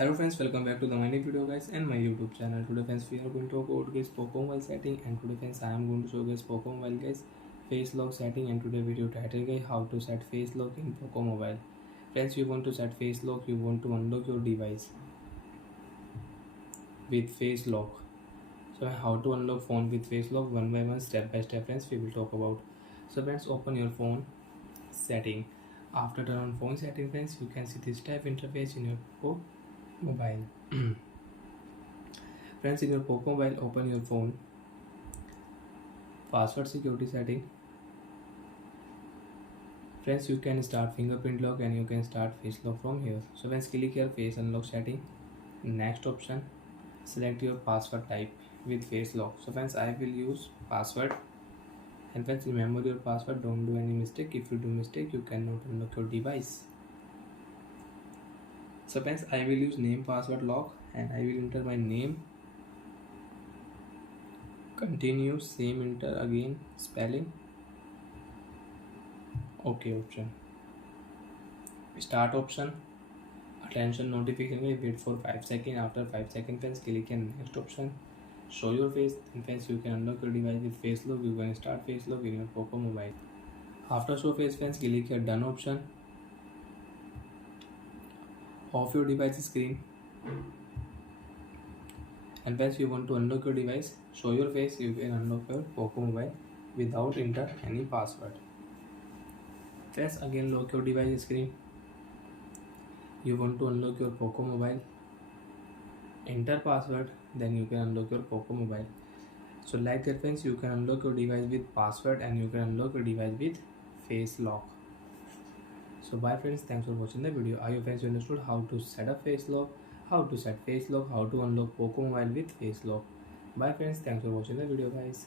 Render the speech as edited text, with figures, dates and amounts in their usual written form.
Hello friends, welcome back to the my new video guys and my YouTube channel. Today friends we are going to talk about guys Poco Mobile setting, and today friends I am going to show guys Poco Mobile guys face lock setting, and today video title guys how to set face lock in Poco Mobile. Friends, you want to set face lock, you want to unlock your device with face lock. So how to unlock phone with face lock, one by one, step by step friends we will talk about. So friends, open your phone setting. After turn on phone setting friends, you can see this type interface in your Poco Mobile. Friends, in your Poco Mobile, open your phone, password security setting. Friends, you can start fingerprint lock and you can start face lock from here. So friends, click here face unlock setting. Next option, select your password type with face lock. So friends, I will use password, and friends, remember your password, don't do any mistake. If you do mistake, you cannot unlock your device. So friends, I will use name password lock, and I will enter my name. Continue, same enter again spelling. OK option. Start option. Attention notification, wait for 5 seconds. After 5 seconds friends, click on next option. Show your face, and friends you can unlock your device with face lock. You can start face lock in your Poco Mobile. After show face friends, click here done option. Off your device screen, and friends you want to unlock your device, show your face, you can unlock your Poco Mobile without enter any password. Friends, again lock your device screen. You want to unlock your Poco Mobile, enter password, then you can unlock your Poco Mobile. So like that friends, you can unlock your device with password and you can unlock your device with face lock. So bye friends, thanks for watching the video. I hope friends you understood how to set up face lock, how to set face lock, how to unlock Poco Mobile with face lock. Bye friends, thanks for watching the video guys.